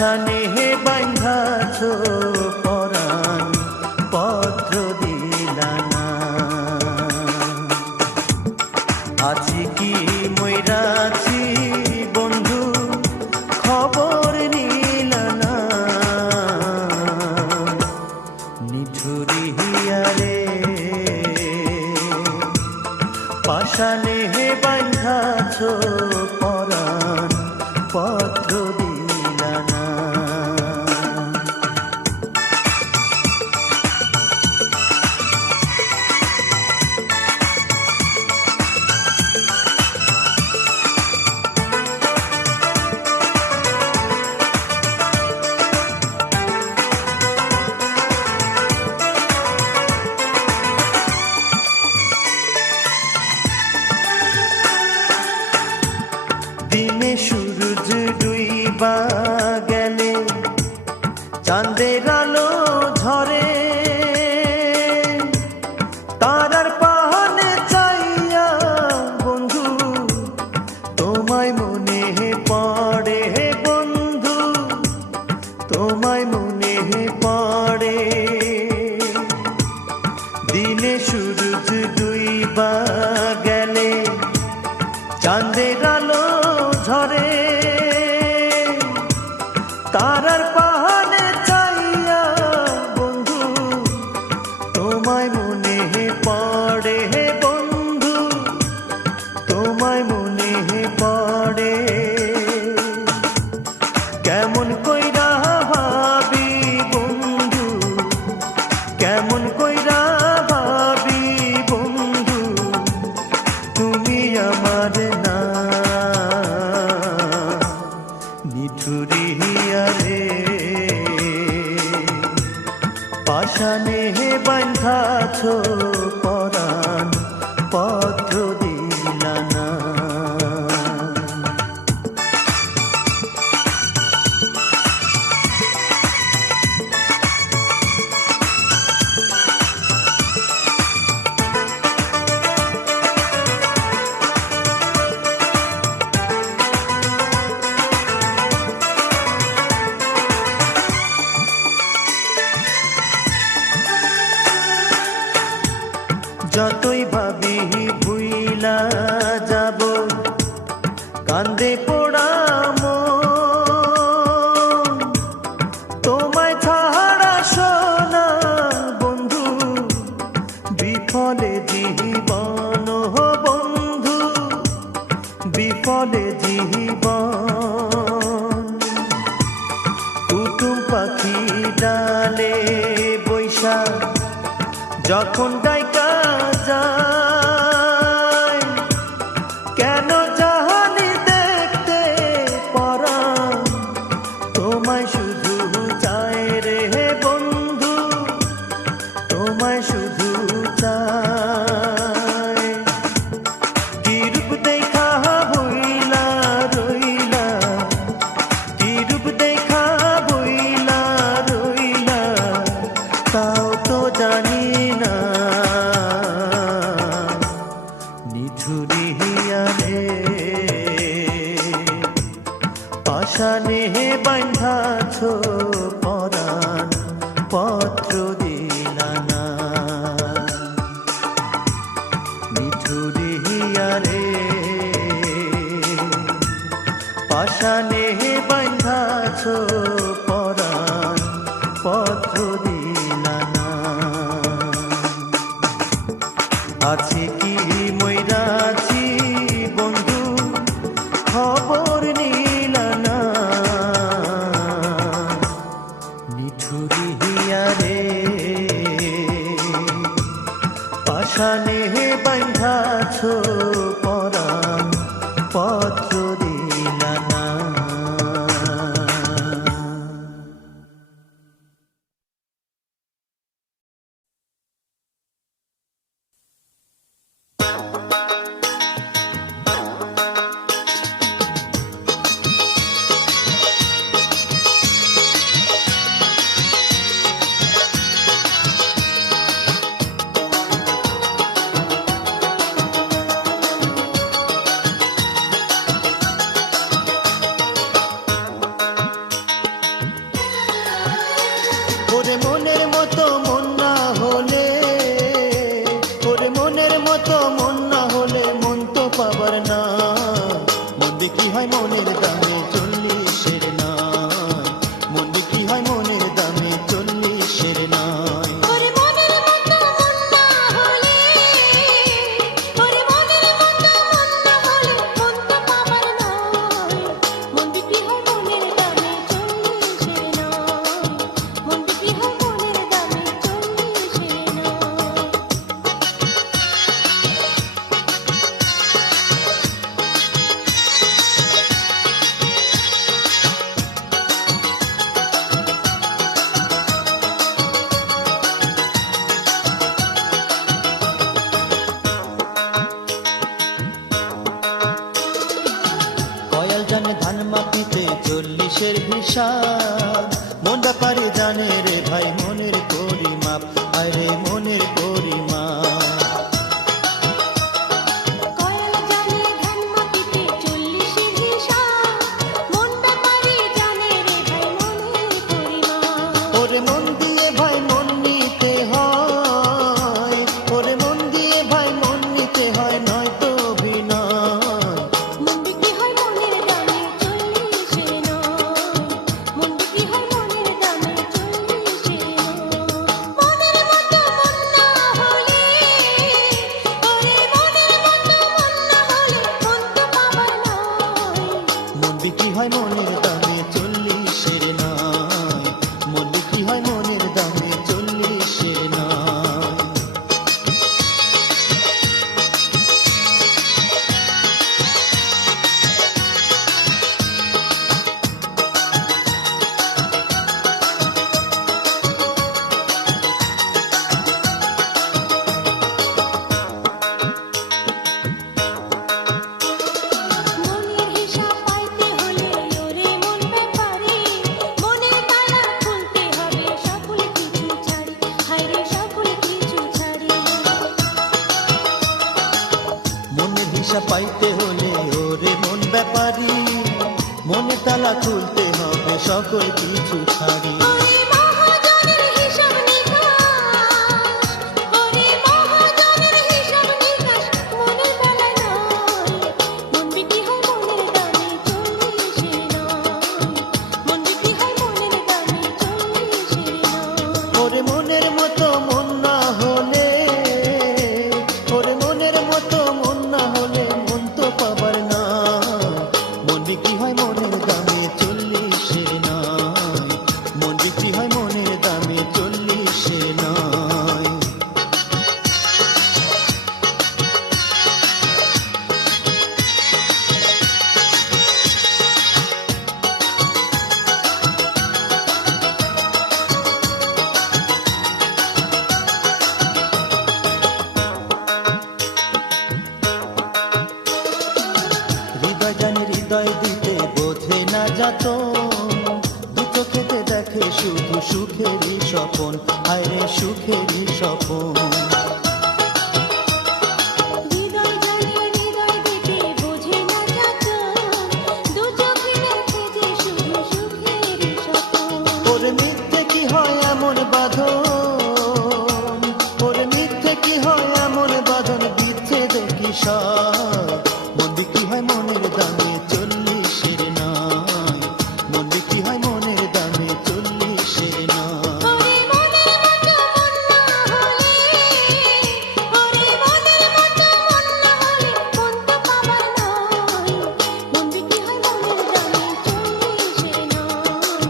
পাশানে বাঁধাছ পরাণ পত্র দিলা না। আছি কি মইরাছি বন্ধু খবর নিলা না। নিঠুরিয়া রে পাশানে বাঁধাছ পরাণ পত্র দিলা না। দিনে সূরজ ডুইবা গেলে চাঁদের আলো ঝরে। তারার পানে চাইয়া বন্ধু তোমায় মনে পড়ে বন্ধু তোমায় মনে পড়ে। দিনে সূরজ ডুইবা গেলে চাঁদের আলো ঝরে। তারার পাহাড়ে চাইয়া বন্ধু তোমায় মনে পড়ে বন্ধু তোমায় মনে পড়ে। কেমন কইরা ভাবি বন্ধু কেমন কইরা ভাবি বন্ধু তুমি আমার না। নিঠুরিয়া রে পাশানে বাঁধাছ পরাণ পত্র দিলা না। যতই ভাবি ভুইলা যাব কান্দে পোড়া মন। তোমায় ছাড়া সোনা বন্ধু বিফলে জীবন বন্ধু বিফলে জীবন। কুটুম পাখি ডালে বৈশা যখন ডাইকা যায় কেন জানি দেখতে পরাণ তোমায় শুধু চায় রে বন্ধু তোমায় শুধু চায়। কি রূপ দেখা বইলা রইলা কি রূপ দেখা বইলা রইলা তাও তো জানি না। নিঠুরিয়া রে পাশানে বাঁধাছ পরাণ পত্র দিলা না। নিঠুরিয়া রে পাশানে বাঁধাছ পরাণ পত্র দিলা না। আছে কি মইরাছি বন্ধু খবর নিলা না। নিঠুরিয়া রে পাশানে বাঁধাছ পরাণ পত্র দিলা না। হিসাব, মন ব্যাপারে জানে রে ভাই মনের পরিমাপ, আরে মনের পরিমাপ। কয়াল জানে ধ্যান মাটিতে 40 হিসাব, মন ব্যাপারে জানে রে ভাই মনের পরিমাপ। ওরে মন দিয়ে ভাই মন নিতে হয়, ওরে মন দিয়ে ভাই মন নিতে হয়, নয়তো অভিনয়। মন বিক্রি হয় মনের দামে 40 নয়, মন বিক্রি হয় মনের দামে 40 নয়। মনের মতো মন না হলে, ওরে মনের মতো মন না হলে মন তো পাবার নয়। মন বিক্রি হয় মনের দামে 40 নয়, মন বিক্রি হয় মনের দামে 40 নয়। মনের হিসাব পাইতে হলে ওরে মন ব্যাপারে মনের তালা খুলতে হবে, সকল কিছু ছাড়ি হায়রে সকল কিছু ছাড়ি। মনের হিসাব পাইতে হলে ওরে মন ব্যাপারী, মনে তালা খুলতে হবে সকল কিছু ছাড়ি। ওরে মহাজনের হিসাব নিকাশ, ওরে মহাজনের হিসাব নিকাশ মনের বেলায় নয়। মন বিক্রি হয় মনের দামে 40 নয়, মন বিক্রি হয় মনের দামে 40 নয়। ওরে মনের মতো মন না হলে, ওরে মনের মতো মন না হলে মন তো পাবার না। মন বিক্রি হয় মনের দামে 40 নয়, মন বিক্রি হয় মনের দামে 40 নয়। হৃদয় জানে হৃদয় দিতে বোঝে না যাতন, দু চোখেতে দেখে শুধু সুখেরই স্বপন, আরে সুখেরই স্বপন। হৃদয় জানে হৃদয় দিতে বোঝে না যাতন, দু চোখে দেখে যে শুধু সুখেরই স্বপন। ওরে মিথ্যে কি হয় এমন বাঁধন, ওরে মিথ্যে কি হয় এমন বাঁধন, বিচ্ছেদে কি সয়। মন বিক্রি হয় মনের দামে 40 নয়, মন বিক্রি হয় মনের দামে 40 নয়। ওরে মনের মতো মন না হলে, ওরে মনের মতো মন না হলে মন তো পাবার নয়। মন বিক্রি হয় মনের দামে 40 নয়,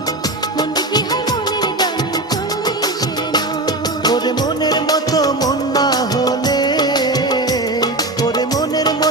মন বিক্রি হয় মনের দামে 40 নয়। ওরে মনের মতো মন না হলে, ওরে মনের মতো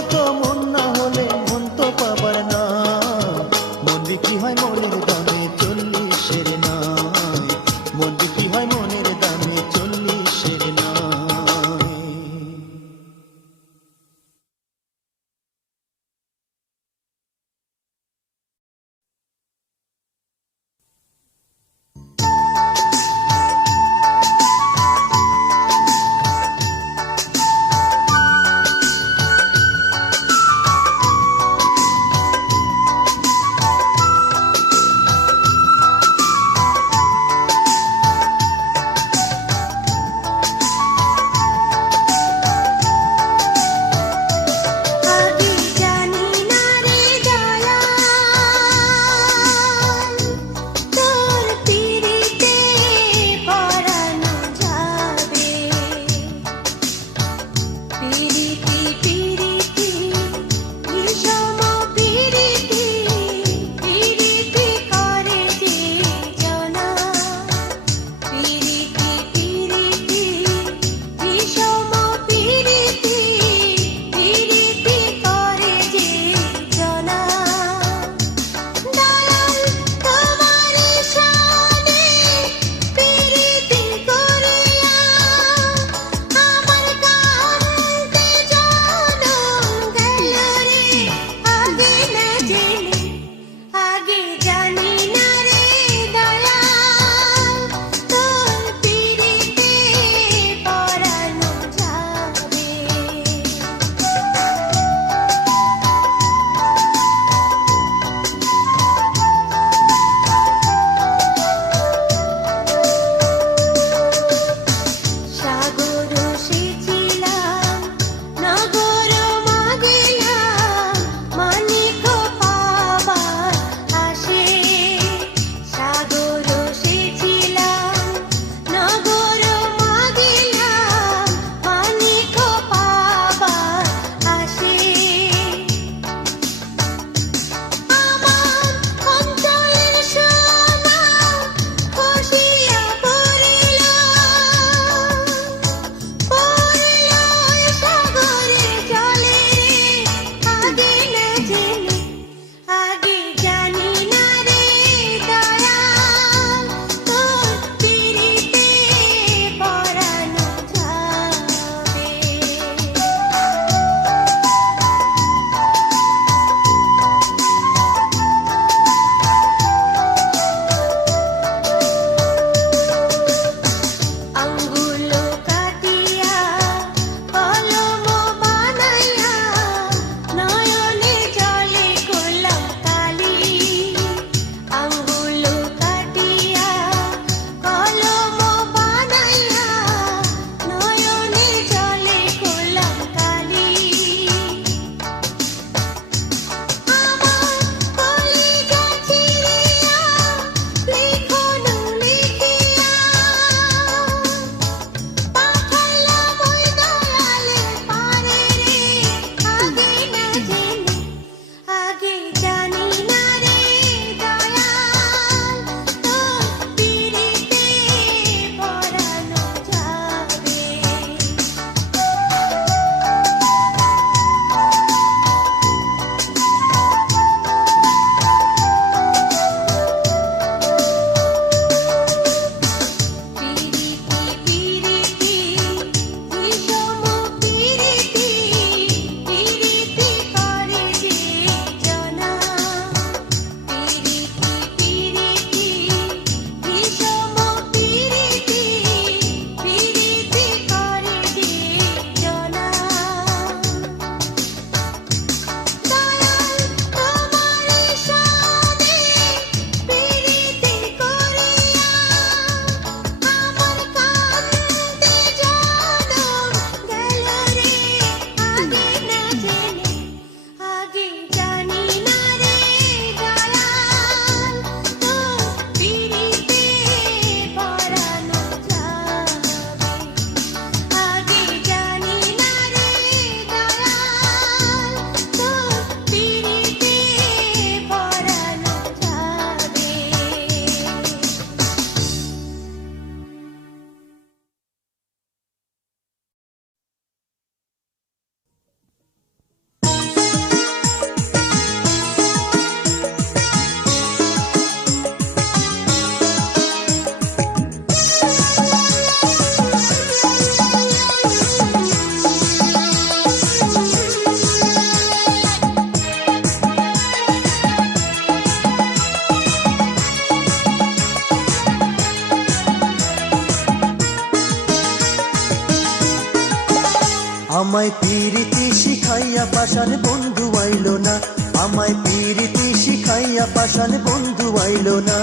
পাশান বন্ধু আইলো না, আমায় পিরিতি শিখাইয়া পাশান বন্ধু আইলো না।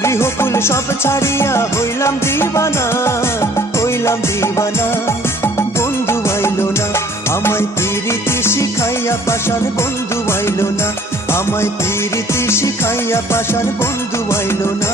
গৃহকুল সব ছাড়িয়া হইলাম দিবানা, হইলাম দিবানা, বন্ধু আইলো না, আমায় পিরিতি শিখাইয়া পাশান বন্ধু আইলো না, আমায় পিরিতি শিখাইয়া পাশান বন্ধু আইলো না।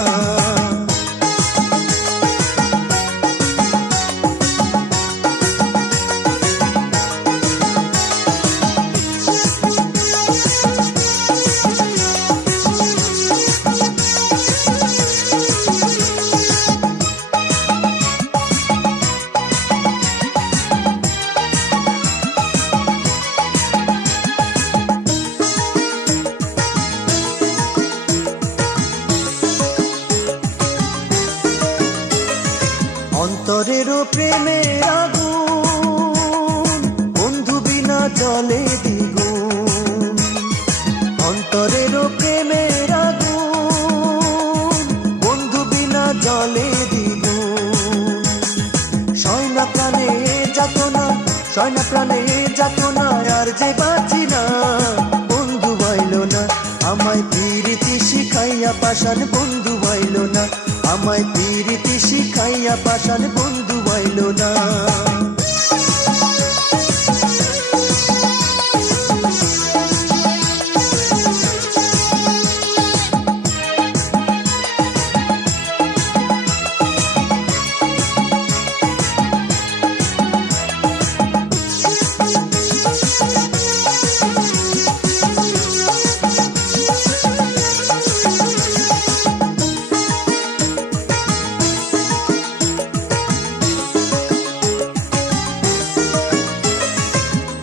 অন্তরেরও প্রেমের আগুন বন্ধু বিনা জলে দ্বিগুণ, অন্তরেরও প্রেমের আগুন বন্ধু বিনা জলে দ্বিগুণ। সয়না প্রাণে যাতনা, সয়না প্রাণে যাতনা, আর যে বাঁচি না, বন্ধু আইলো না, আমায় পিরিতি শিখাইয়া পাশান বন্ধু আইলো না, আমায় পিরিতি শিখাইয়া পাশান বন্ধু আইলো না।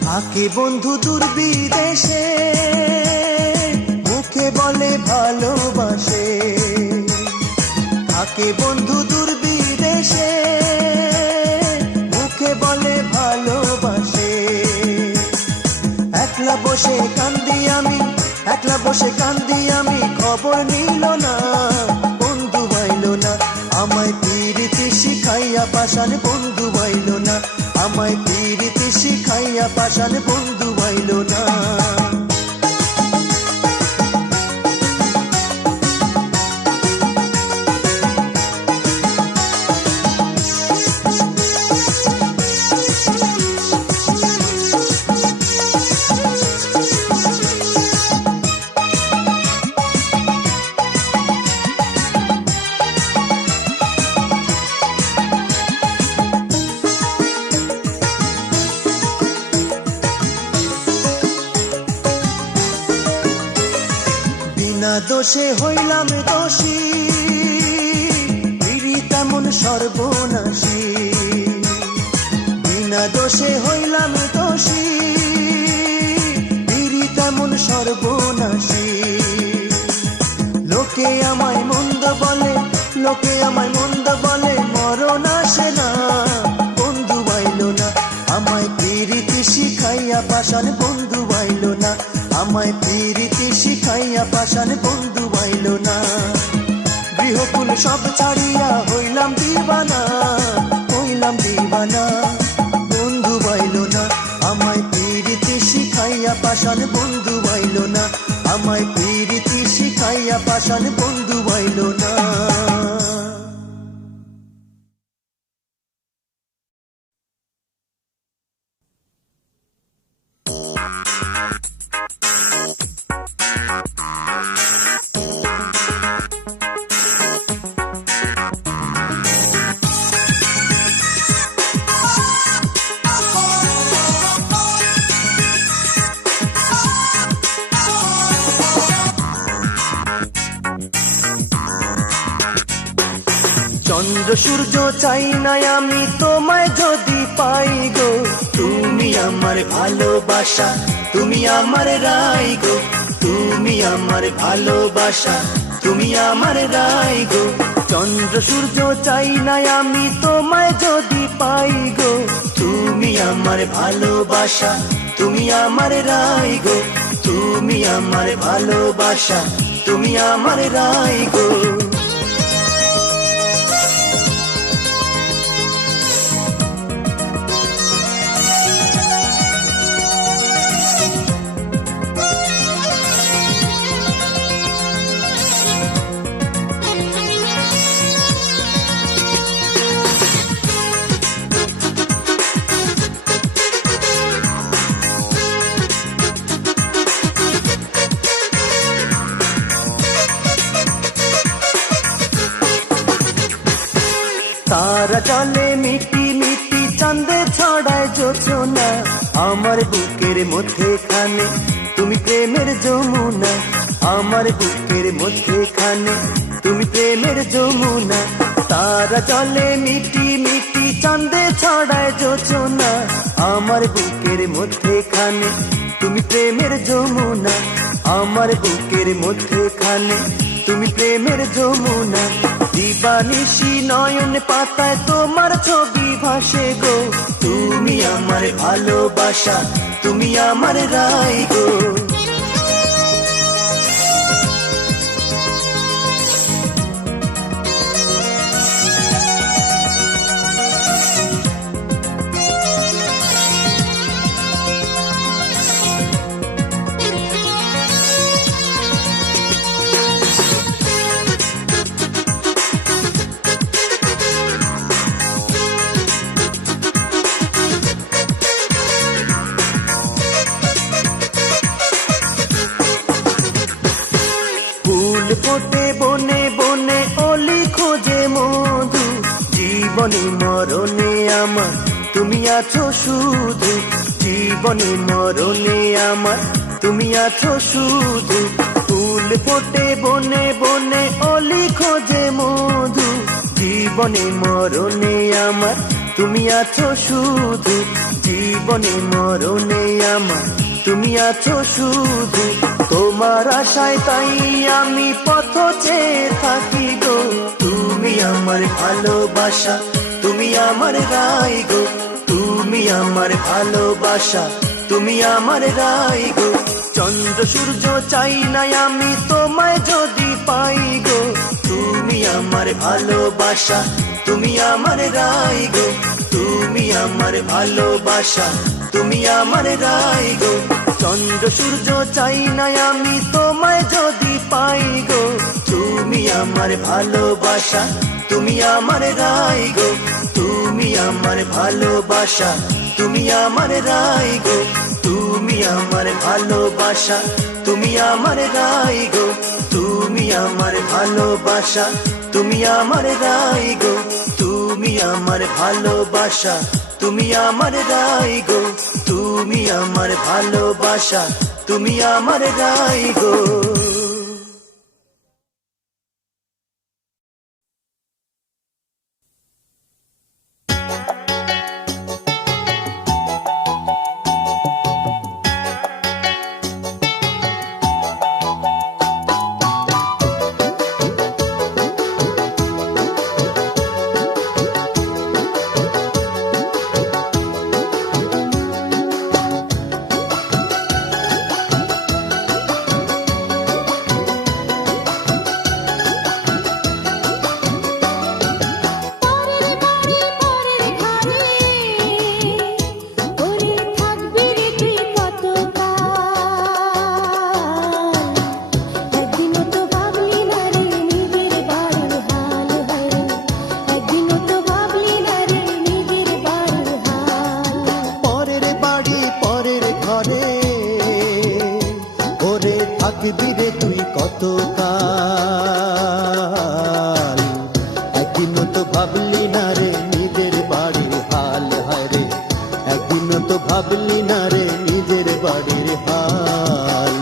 থাকে বন্ধু দূরবিদেশে, মুখে বলে ভালোবাসে, থাকে বন্ধু দূরবিদেশে, মুখে বলে ভালোবাসে। একলা বসে কান্দি আমি, একলা বসে কান্দি আমি, খবর নিল না, বন্ধু আইলো না, আমায় পিরিতি শিখাইয়া পাশান বন্ধু আইলো না, আমায় পিরিতি শিখাইয়া পাশান বন্ধু আইলো না। বিনা দোষে হইলাম দোষী, পিরি তেমন সর্বনাশী, বিনা দোষে হইলাম দোষী, পিরি তেমন সর্বনাশী। লোকে আমায় মন্দ বলে, লোকে আমায় মন্দ বলে, মরণ আসে না, বন্ধু আইলো না, আমায় পিরিতি শিখাইয়া পাশান বন্ধু আইলো না, আমায় পিরিতি শিখাইয়া পাশান বন্ধু আইলো না। গৃহকুল সব ছাড়িয়া হইলাম দিবানা, হইলাম দিবানা, বন্ধু আইলো না, আমায় পিরিতি শিখাইয়া পাশান বন্ধু আইলো না, আমায় পিরিতি শিখাইয়া পাশান বন্ধু আইলো না। চন্দ্র সূর্য চাই না আমি তোমায় যদি পাই গো, তুমি আমার ভালোবাসা, তুমি আমার রাই গো, তুমি আমার ভালোবাসা, তুমি আমার রাই গো। চন্দ্র সূর্য চাই না আমি তোমায় যদি পাই গো, তুমি আমার ভালোবাসা, তুমি আমার রাই গো, তুমি আমার ভালোবাসা, তুমি আমার রাই গো। জলে মিটি মিটি চাঁদে ছড়ায় জোছনা, আমার বুকের মধ্যেখানে তুমি প্রেমের যমুনা, আমার বুকের মধ্যেখানে তুমি প্রেমের যমুনা। তারা জলে মিটি মিটি চাঁদে ছড়ায় জোছনা, আমার বুকের মধ্যেখানে তুমি প্রেমের যমুনা, আমার বুকের মধ্যেখানে তুমি প্রেমের যমুনা। দিবানিশি নয়ন পাতায় তোমার ছবি ভাসে গো, তুমি আমার ভালোবাসা, তুমি আমার রাই গো। ফুল ফোটে বনে বনে অলি খোঁজে মধু, জীবনে মরণে আমার তুমি আছো শুধু, জীবনে মরণে আমার তুমি আছো শুধু। ফুল ফোটে বনে বনে অলি খোঁজে মধু, জীবনে মরণে আমার তুমি আছো শুধু, জীবনে মরণে আমার তুমি আছো শুধু। তোমার আশায় তাই আমি পথ চেয়ে থাকি গো, তুমি আমার ভালোবাসা, তুমি আমার রাই গো, তুমি আমার ভালোবাসা, তুমি আমার রাই গো। চন্দ্র সূর্য চাই না আমি তোমায় যদি পাই গো, তুমি আমার ভালোবাসা, তুমি আমার রাই গো, তুমি আমার ভালোবাসা, তুমি আমার রাই গো। চন্দ্র সূর্য চাই না আমি তোমায় যদি পাই গো, তুমি আমার ভালোবাসা, তুমি আমার রাই গো, তুমি আমার ভালোবাসা, তুমি আমার রাই গো, তুমি আমার ভালোবাসা, তুমি আমার রাই গো, তুমি আমার ভালোবাসা, তুমি আমার রাই গো, তুমি আমার ভালোবাসা, তুমি আমার রাই গো, তুমি আমার ভালোবাসা, তুমি আমার রাই গো। থাকবি রে তুই কতকাল, একদিনও তো ভাবলি না রে নিজের বাড়ির হাল, হায় রে একদিনও তো ভাবলি না রে নিজের বাড়ির হাল।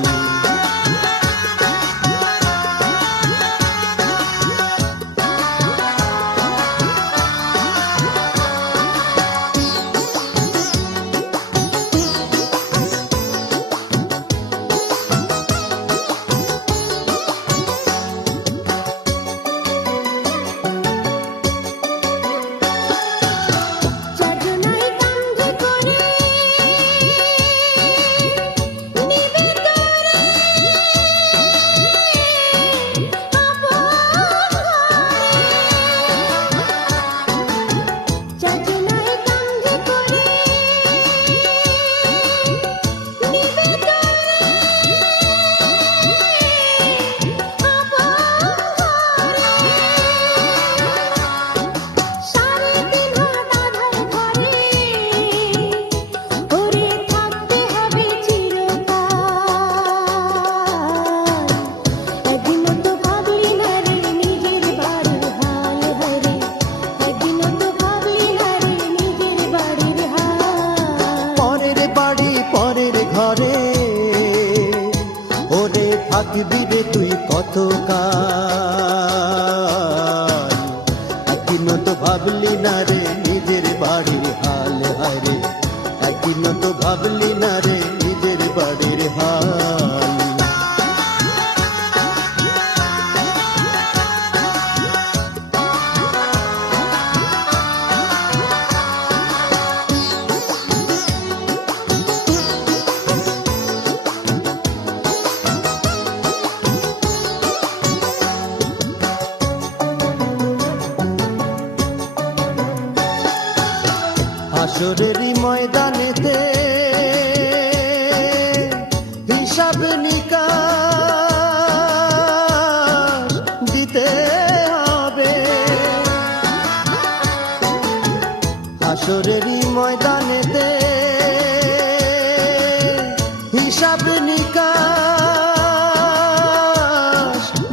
থাকবি রে তুই কত কাল, একদিনও তো ভাবলি না রে নিজের বাড়ির হাল, হায় রে একদিনও তো ভাবলি না রে নিজের বাড়ির হাল। হাসরেরই ময়দানেতে হিসাব নিকাশ দিতে হবে, হাসরেরই ময়দানেতে হিসাব নিকাশ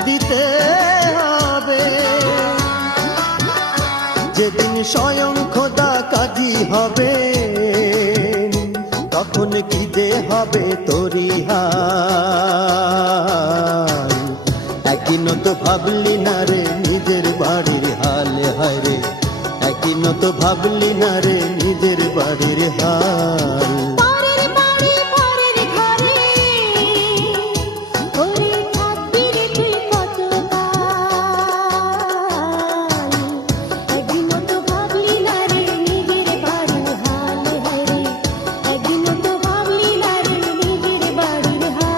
দিতে হবে। যেদিন স্বয়ং খোদা কাজী হবে, তখন কি যে হবে তোরি হাল, একদিনও তো ভাবলি না রে নিজের বাড়ির হাল, হায় রে একদিনও তো ভাবলি না রে নিজের বাড়ির হাল। পরের বাড়ি পরের ঘরে ওরে থাকবি রে তুই কত কাল, একদিনও তো ভাবলি না রে নিজের বাড়ির হাল, হায় রে একদিনও তো ভাবলি না রে নিজের বাড়ির হাল।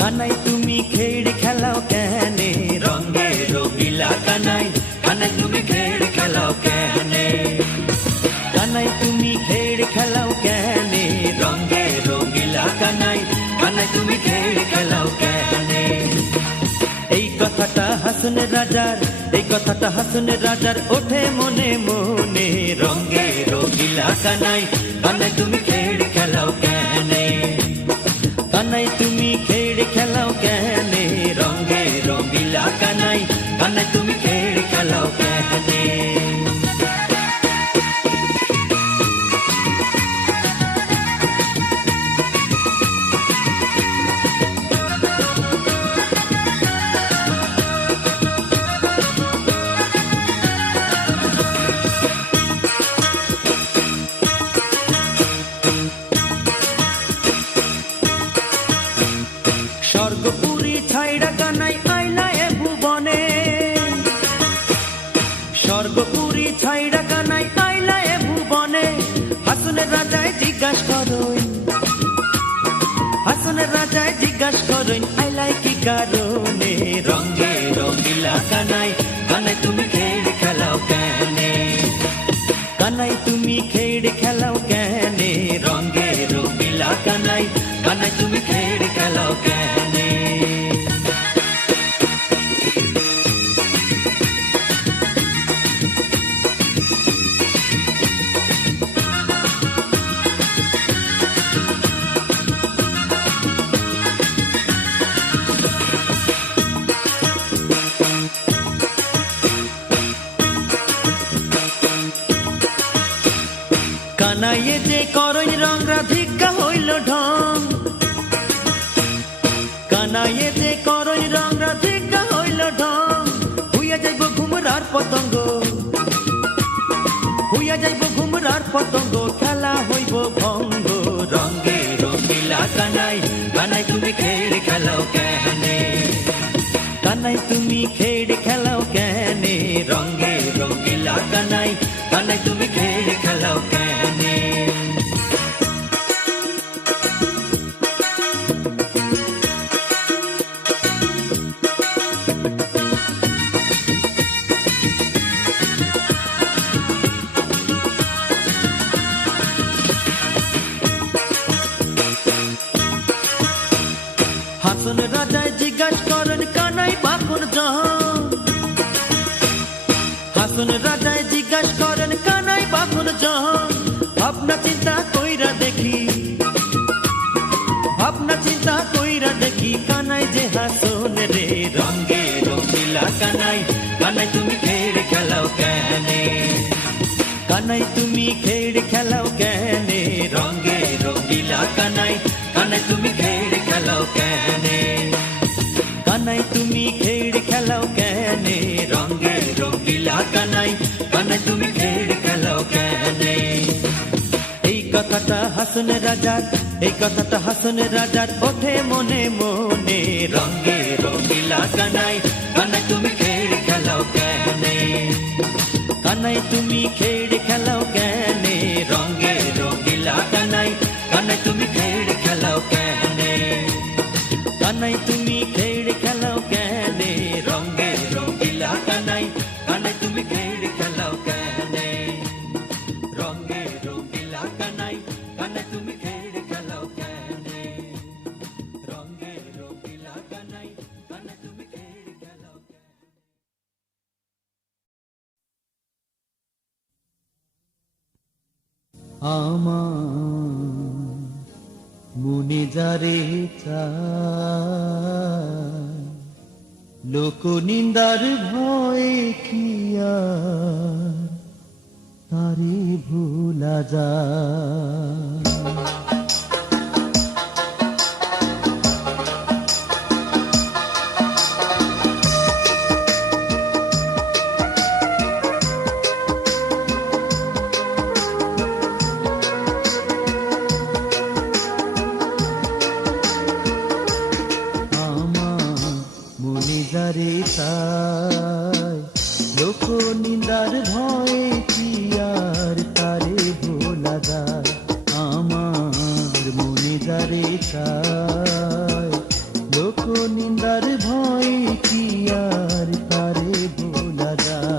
কানাই তুমি খেড় খেলাও কেনে রঙে রঙিলা কানাই, কানাই তুমি খেড় খেলাও কেনে, কানাই তুমি খেড় খেলাও কেনে রঙে রঙিলা কানাই, কানাই তুমি খেড় খেলাও কেনে। এই কথাটা হাসন রাজার, এই কথাটা হাসন রাজার ওঠে মনে মনে রঙে রঙিলা কানাই, কানাই তুমি খেড় খেলাও কেনে, কানাই তুমি খেড় খেলাও কেনে রঙে রঙিলা কানাই, কানাই তুমি খেড় খেলাও কেনে। স্বর্গপুরী ছাইড়া কানাই আইলা এ ভুবনে, স্বর্গপুরী ছাইড়া কানাই আইলা এ ভুবনে, হাসনের রাজায় জিজ্ঞাসা করইন, হাসনের রাজায় জিজ্ঞাসা করইন আইলাই কি কারণে রঙে রঙিলা কানাই, কানাই তুমি খেড় খেলাও কেনে, কানাই তুমি খেড় খেলাও কেনে রঙে রঙিলা কানাই, কানাই তুমি খেড় খেলাও কেনে। কানাইয়ে যে করই রং রাধিকা হইল ঢং, কানাইয়ে যে করই রং রাধিকা হইল ঢং, হুইয়া যাইব ঘুমরার পতঙ্গ, হুইয়া যাইব ঘুমরার পতঙ্গ, খেলা হইব ভঙ্গ রঙে রঙিলা কানাই, কানাই তুমি খেড় খেলাও কেনে, কানাই তুমি খেড় খেলাও কেনে রঙে রঙিলা কানাই, কানাই তুমি খেড় খেলাও কেনে। জিজ্ঞাসা করেন কানাই বাকুন জাহান হাসন রাজায় জিজ্ঞাসা করেন কানাই বাকুন জাহান ভাবনা চিন্তা কইরা দেখি কানাই যে হাসন রে রঙে রঙিলা কানাই কানাই তুমি খেড় খেলাও কেনে কানাই তুমি খেড় খেলাও কেনে রঙে রঙিলা কানাই কানাই তুমি খেড় খেলাও কেনে কানাই তুমি খেড় খেলাও কেনে রঙে রঙিলা কানাই কানাই তুমি খেড় খেলাও কেনে এই কথাটা হাসন রাজার এই কথাটা হাসন রাজার ওঠে মনে মনে রঙে রঙিলা কানাই কানাই তুমি খেড় খেলাও কেনে কানাই তুমি খেড় খেলাও কেনে রঙে রঙিলা কানাই কানাই তুমি খেড় খেলাও কেনে কানাই তুমি খেড় খেলাও কেনে রঙে রঙিলা কানাই কানাই তুমি খেড় খেলাও কেনে রঙে রঙিলা কানাই কানাই তুমি খেড় খেলাও কেনে রঙে রঙিলা কানাই কানাই তুমি খেড় খেলাও আমার মনে যারে চায় লোক নিন্দার ভয়ে কি আর তারে ভোলা যায় যারে চায় লোক নিন্দার ভয়ে কি আর তারে ভোলা যায় আমার মনে যারে চায় লোক নিন্দার ভয়ে কি আর তারে ভোলা যায়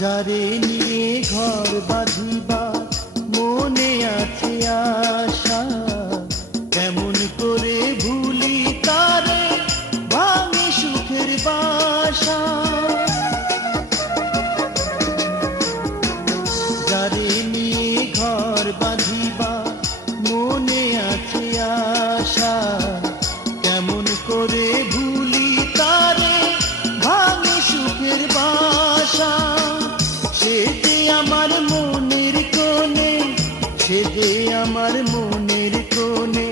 যারে নিয়ে ঘর বাঁধিবা মনে আছে আশা কেমন করে ভুলি তারে ভাঙে সুখের বাসা যারে নিয়ে ঘর বাঁধিবা মনে আছে আশা কেমন করে ভুলি তারে ভাঙে সুখের বাসা সে যে আমার মনের কোণে সে যে আমার মনের কোণে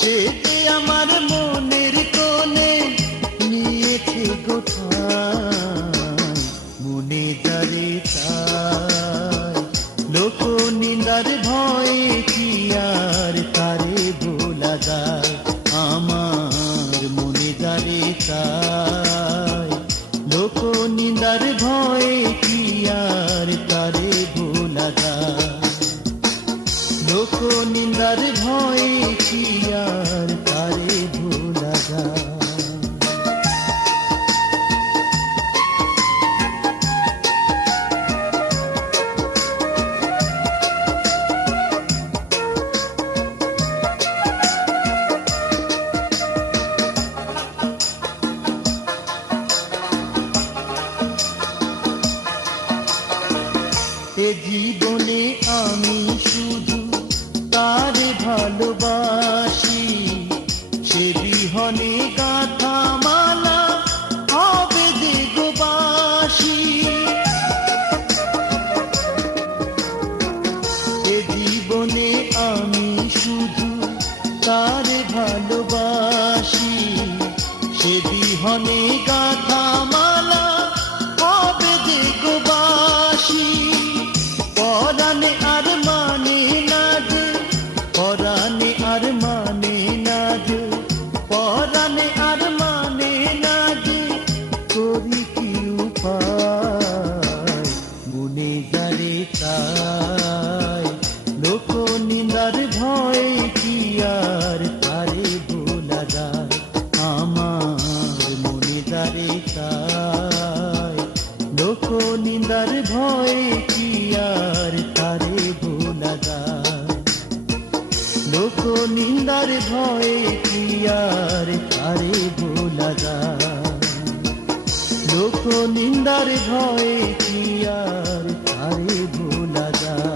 সে যে আমার মনের কোণে নিয়েছে কোথায় মনে যারে চায় লোক নিন্দার ভয়ে কি আর তারে ভোলা যায় আমার মনে যারে চায় লোক নিন্দার ভয়ে কি আর তারে ভোলা যায় লোক নিন্দার ভয়ে কি আর তারে ভোলা যায় এ জীবনে আমি শুধু তারে ভালোবাসি সে বিহনে গাথা মালা হবে দেগবাসী এ জীবনে আমি শুধু তারে ভালোবাসি সে বিহনে গাথা মালা হবে দেগবাসী পরাণে আর মানে না যে পরাণে আর মানে না যে পরাণে আর মানে না যে করি কি উপায় মনে যারে চায় লোক লোক নিন্দার ভয়ে কি আর তারে ভোলা যায়, লোক নিন্দার ভয়ে কি আর তারে ভোলা যায়।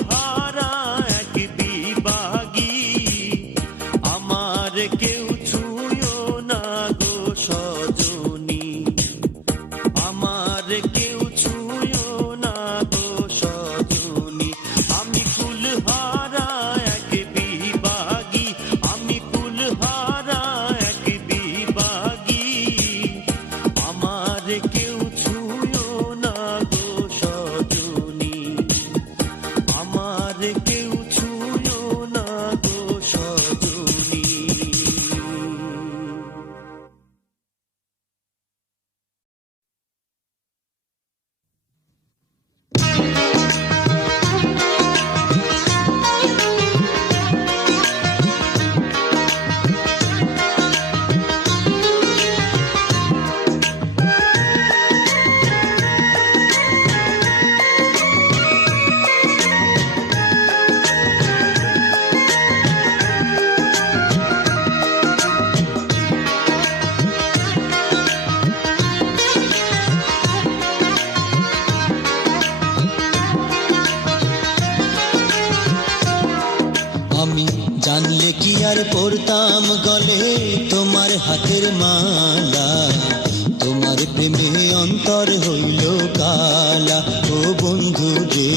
ফুলহারা এক বিভাগী, আমার কেউ ছুঁয়ো না গো সজনী, আমার কেউ ছুঁয়ো না গো সজনী। আমি ফুলহারা এক বিভাগী, আমি ফুলহারা এক বিভাগী, আমার কেউ ছুঁয়ো না গো সজনী, আমার কেউ ছুঁয়ো না গো সজনী। আমি জানলে কি আর পরতাম গলে তোমার হাতের মালা, তোমার প্রেমে অন্তর হইল কালা। ও বন্ধু রে,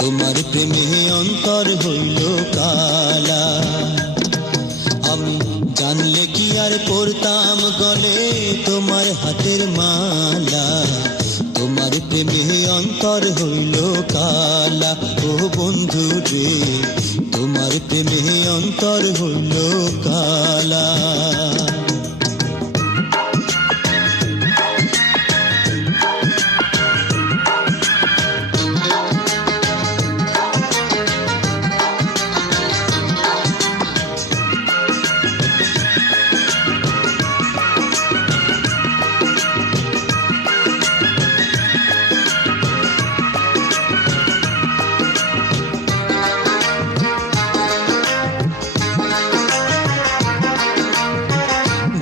তোমার প্রেমে অন্তর হইল কালা। আমি জানলে কি আর পরতাম গলে তোমার হাতের মালা, তোমার প্রেমে অন্তর হইল কালা। ও বন্ধু রে, তোমার প্রেমে অন্তর হইল কালা।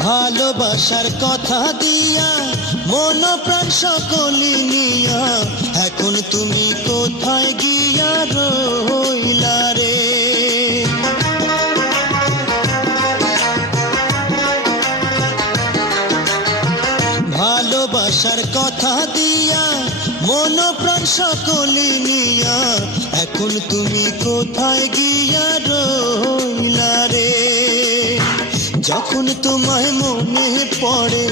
ভালোবাসার কথা দিয়া মন প্রাণ সকলি নিয়া, এখন তুমি কোথায় গিয়া রইলা রে। ভালোবাসার কথা দিয়া মন প্রাণ সকলি নিয়া, এখন তুমি কোথায় গিয়া রইলা রে। যখন তোমায় মনে পড়ে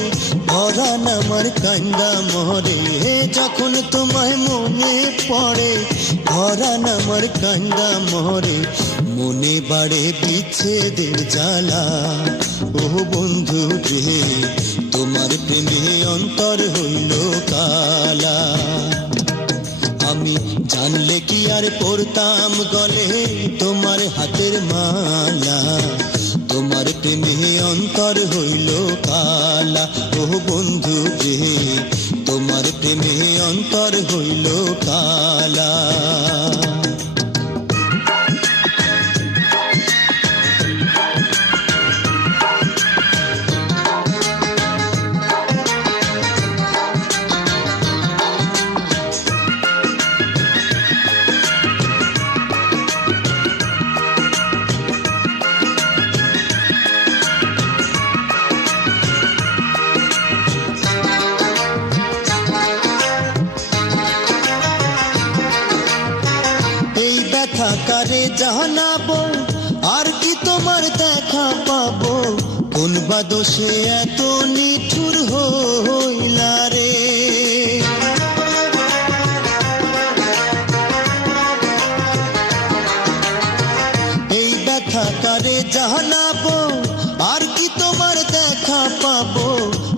পরাণ আমার কান্দা মরে, যখন তোমায় মনে পড়ে পরাণ আমার কান্দা মরে, মনে বাড়ে বিচ্ছেদের জ্বালা। ও বন্ধু রে, তোমার প্রেমে অন্তর হইল কালা। আমি জানলে কি আর পরতাম গলে তোমার হাতের মালা, তোমার প্রেমে অন্তর হইল কালা। ও বন্ধু রে, তোমার প্রেমে অন্তর হইল কালা। কারে জানাবো আর কি তোমার দেখা পাবো, কোন বা দোষে এত নিঠুর হইলা রে। এই ব্যথা কারে জানাবো আর কি তোমার দেখা পাবো,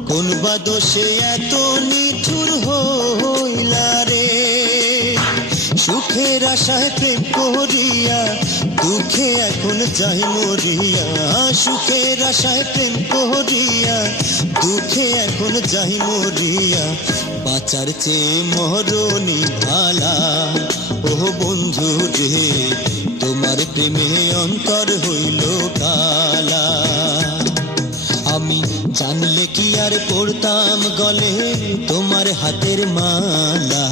কোন বা দোষে এত নিঠুর হইলা রে। সুখের আশায় প্রেম করিয়া দুঃখে এখন যাই মরিয়া, সুখের আশায় প্রেম করিয়া দুঃখে এখন যাই মরিয়া, বাঁচার চেয়ে মরণই ভালা। ও বন্ধু রে, তোমার প্রেমে অন্তর হইল কালা। আমি জানলে কি আর পড়তাম গলে তোমার হাতের মালা,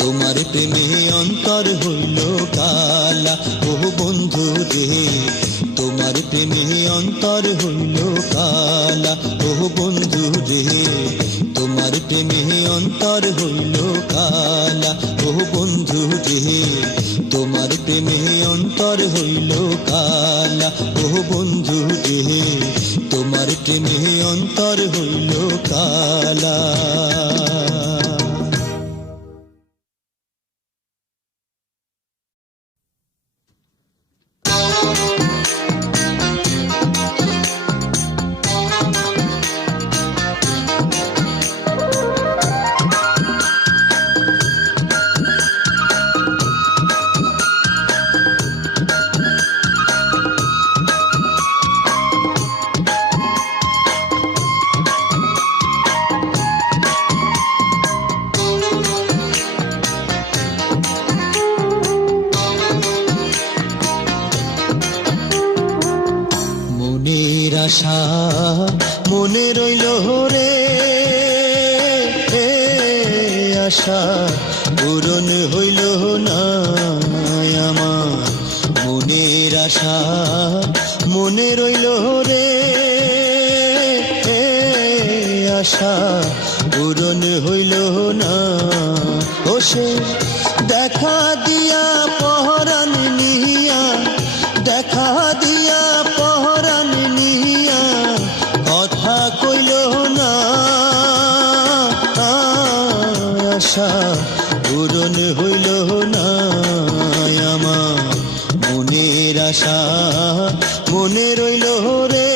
তোমার প্রেমে অন্তর হইল কালা ও বন্ধু রে, তোমার প্রেমে অন্তর হইল কালা ও বন্ধু রে, তোমার প্রেমে অন্তর হইল কালা ও বন্ধু রে, তোমার প্রেমে অন্তর হইল কালা ও বন্ধু রে, তোমার প্রেমে অন্তর হইল কালা। মনের আশা মনে রইল রে, আশা পূরণ হইল না আমার, মনের আশা মনে রইল রে, আশা পূরণ হইল না। ও সে দেখা দিয়া পহরান নিয়া, দেখা দিয়া পহরান নিয়া, কথা কইল না, আশা পূরণ হইল না আমার, মনের আশা মনে রইল রে,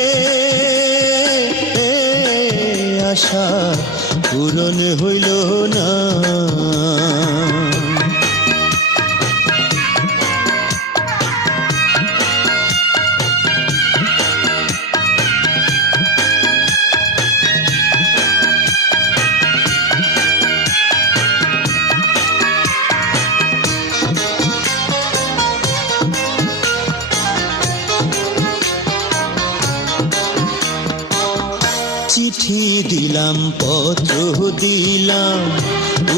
আশা পূরণ হইল না। চিঠি দিলাম পত্র দিলাম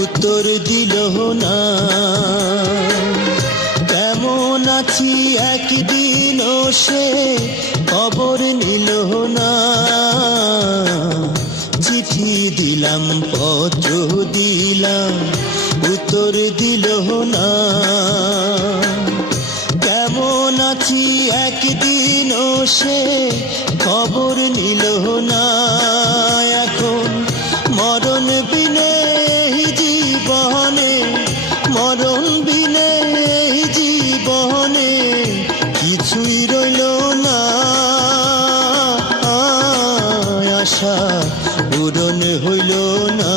উত্তর দিল না, কেমন আছি একদিন সে খবর নিল না, চিঠি দিলাম পত্র দিলাম উত্তর দিল না, কেমন আছি একদিন সে খবর নিল না, এখন মরণ বিনে জীবনে, মরণ বিনে জীবনে কিছুই রইল না, আশা পূরণ হইল না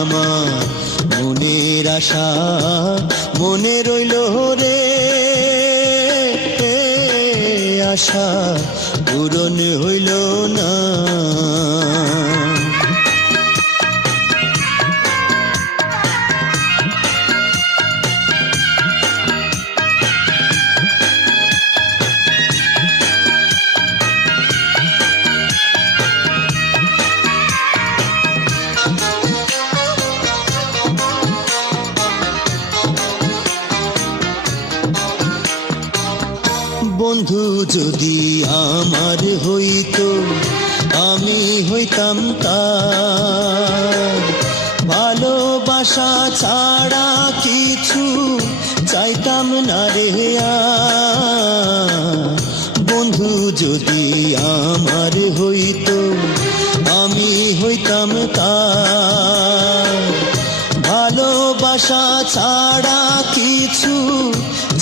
আমার, মনের আশা মনে রইল রে, আশা পূরণ হইল না। বন্ধু যদি আমার হইতো আমি হইতাম তার, ভালোবাসা ছাড়া কিছু চাইতাম না রে আর। বন্ধু যদি আমার হইতো আমি হইতাম তার, ভালোবাসা ছাড়া কিছু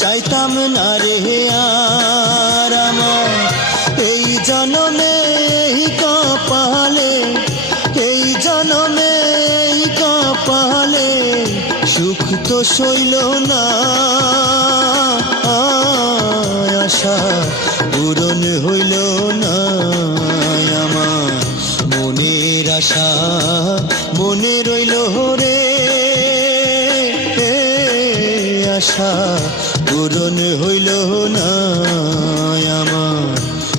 চাইতাম না রে আর। আমার এই জনমে কপালে, এই জনমে কপালে সুখ তো সইল না, আশা পূরণ হইল না আমার, মনের আশা মনে রইল রে, আশা পূরণ হইল না আমার,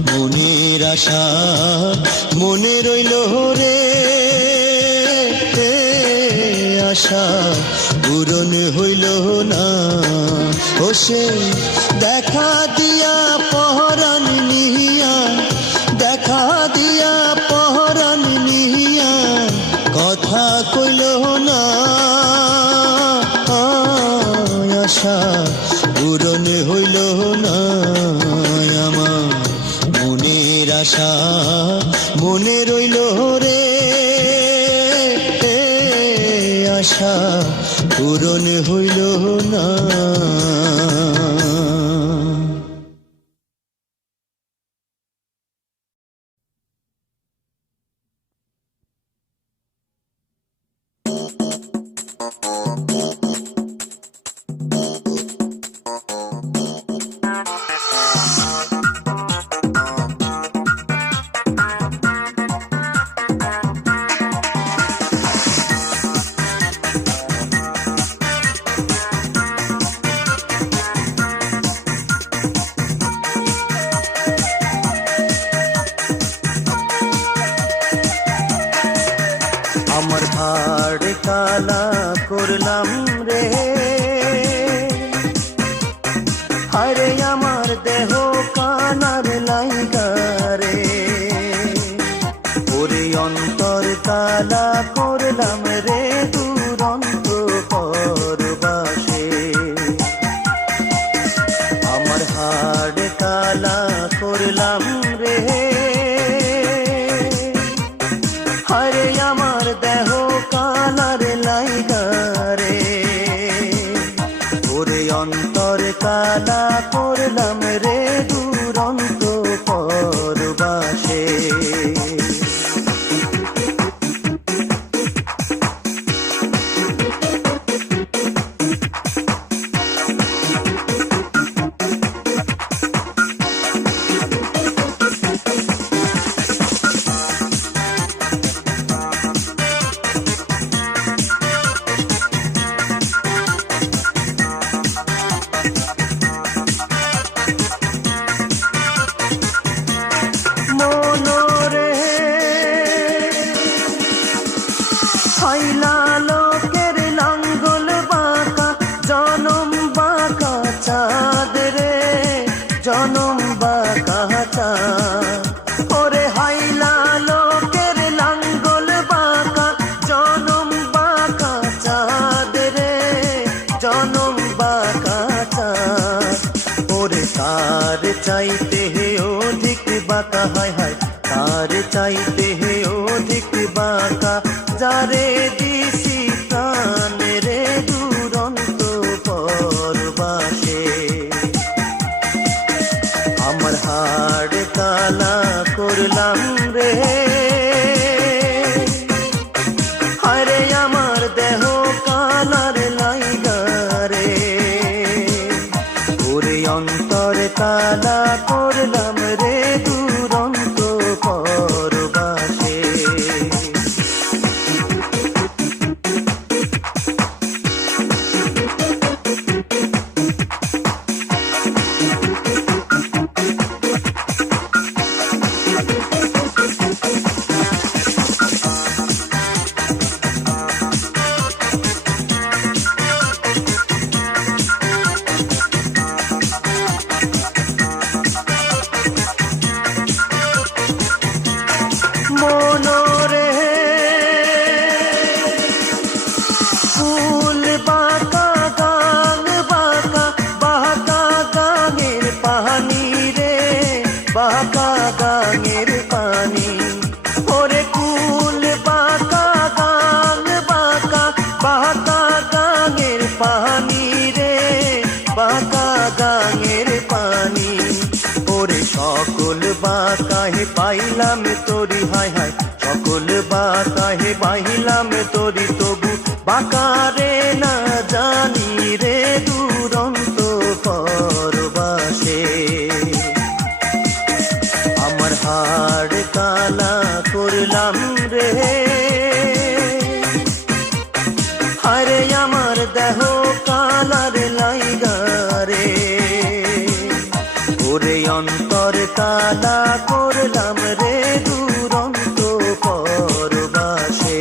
মনের আশা মনে রইল রে, আশা পূরণ হইল না। ও সে দেখা দিয়া পহরান নিয়া, দেখা দিয়া পহরান নিয়া, কথা কইল না। আশা পূরণ হইল না আমার, মনের আশা মনে রইল রে, আশা পূরণ হইল না। আমার ভাড় কালা করলাম রে, আরে আমার দেহ কানার লাইগা রে, ওরে অন্তর কালা করলাম রে দুরন্ত পরবাসে। আমার হাড় কালা করলাম রে, আরে আমার দেহ কালার লাইগা রে, ওরে অন্তর কালা করলাম রে দুরন্ত পরবাসে। মনরে হাইলা লোকের লাঙ্গল বাঁকা, জনম বাঁকা চাঁদ রে, জনম বাঁকা চাঁদ। ওরে হাইলা লোকের লাঙ্গল বাঁকা, জনম বাঁকা চাঁদ রে, জনম বাঁকা চাঁদ। ওরে তার চাইতে হে অধিক বাঁকা, হায় হায় তার চাইতে হে অধিক বাঁকা, যারে দিছি প্রাণ রে দুরন্ত পরবাসে। আমার হাড় কালা করলাম রে, আরে আমার দেহ কালার লাইগা রে, ওরে অন্তর কালা করলাম রে দুরন্ত পরবাসে। মনরে ফুল বাঁকা গান বাঁকা, বাঁকা গাঙের পানি রে, বাঁকা গাঙের পানি। ওরে কুল বাঁকা গান বাঁকা, বাঁকা গাঙের পানি রে, বাঁকা গাঙের পানি। ওরে সকল বাঁকাহে পাইলাম তোরি, হায় হায় সকল বাঁকাহে পাইলাম তোরি, তবু বাঁকারে না জানি রে দুরন্ত পরবাসে। আমার হাড় কালা করলাম রে, আরে আমার দেহ কালার লাইগা রে, ওরে অন্তর কালা করলাম রে দুরন্ত পরবাসে।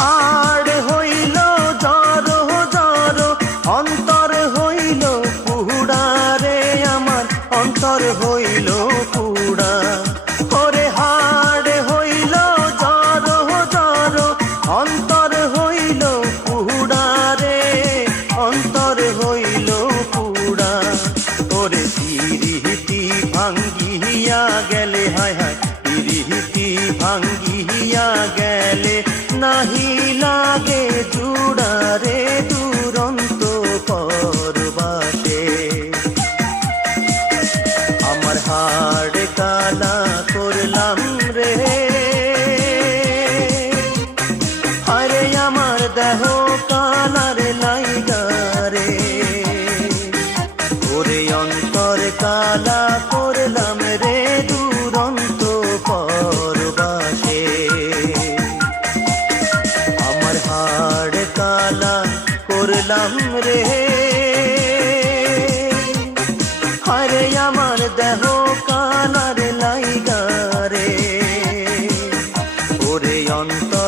হাড় হইল জড়ো জড়ো, অন্তর হইল পুড়া রে আমার, অন্তর হইল পুড়া। ওরে হাড় হইল জড়ো জড়ো, অন্তর হইল পুড়া রে, অন্তর হইল পুড়া। ওরে পিরিতি ভাঙ্গিয়া গেলে, হায় হায় পিরিতি ভাঙ্গিয়া গেলে, নাহি লাগে জুড়া রে দুরন্ত পরবাসে। আমার হাড় কালা করলাম রে, আরে আমার দেহ কালার লাইগা রে। ওরে অন্তর কালা করলাম রে দুরন্ত পরবাসে। আমার হাড় কালা করলাম রে, আরে আমার দেহ কালার লাইগা রে। ওরে অন্তর